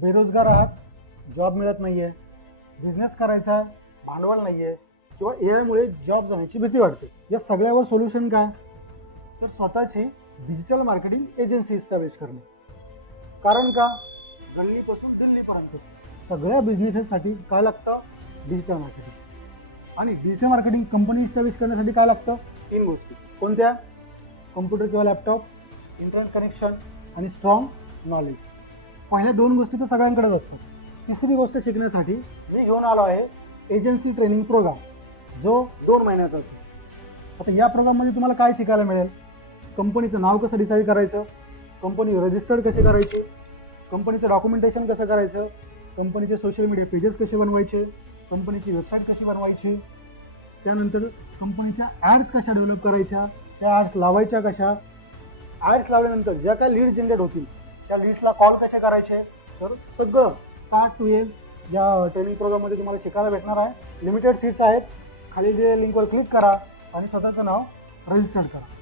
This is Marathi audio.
बेरोजगार आहात, जॉब मिळत नाही आहे, बिझनेस करायचा आहे, भांडवल नाही आहे किंवा एआयमुळे जॉब जाण्याची भीती वाटते, या सगळ्यावर सोल्युशन काय? तर स्वतःची डिजिटल मार्केटिंग एजन्सी इस्टॅब्लिश करणे. कारण का? गल्लीपासून दिल्लीपर्यंत सगळ्या बिझनेसेससाठी काय लागतं? Digital marketing. आणि डिजिटल मार्केटिंग कंपनी इस्टॅब्लिश करण्यासाठी काय लागतं? 3 गोष्टी. कोणत्या? कम्प्युटर किंवा लॅपटॉप, इंटरनेट कनेक्शन आणि स्ट्रॉंग नॉलेज. पहिल्या 2 गोष्टी तर सगळ्यांकडेच असतात. तिसरी गोष्ट शिकण्यासाठी मी घेऊन आलो आहे एजन्सी ट्रेनिंग प्रोग्राम, जो 2 महिन्याचा असेल. आता या प्रोग्राममध्ये तुम्हाला काय शिकायला मिळेल? कंपनीचं नाव कसं डिसाईड करायचं, कंपनी रजिस्टर्ड कशी करायची, कंपनीचं डॉक्युमेंटेशन कसं करायचं, कंपनीचे सोशल मीडिया पेजेस कसे बनवायचे, कंपनीची वेबसाईट कशी बनवायची, त्यानंतर कंपनीच्या ॲड्स कशा डेव्हलप करायच्या, त्या ॲड्स लावायच्या कशा, ॲड्स लावल्यानंतर ज्या काय लीड जनरेट होतील त्या लीड्सला कॉल कसे करायचे. तर सगळं स्टार्ट टू एंड या ट्रेनिंग प्रोग्राममध्ये तुम्हाला शिकायला भेटणार आहे. लिमिटेड सीट्स आहेत. खाली दिलेल्या लिंकवर क्लिक करा आणि स्वतःचं नाव रजिस्टर करा.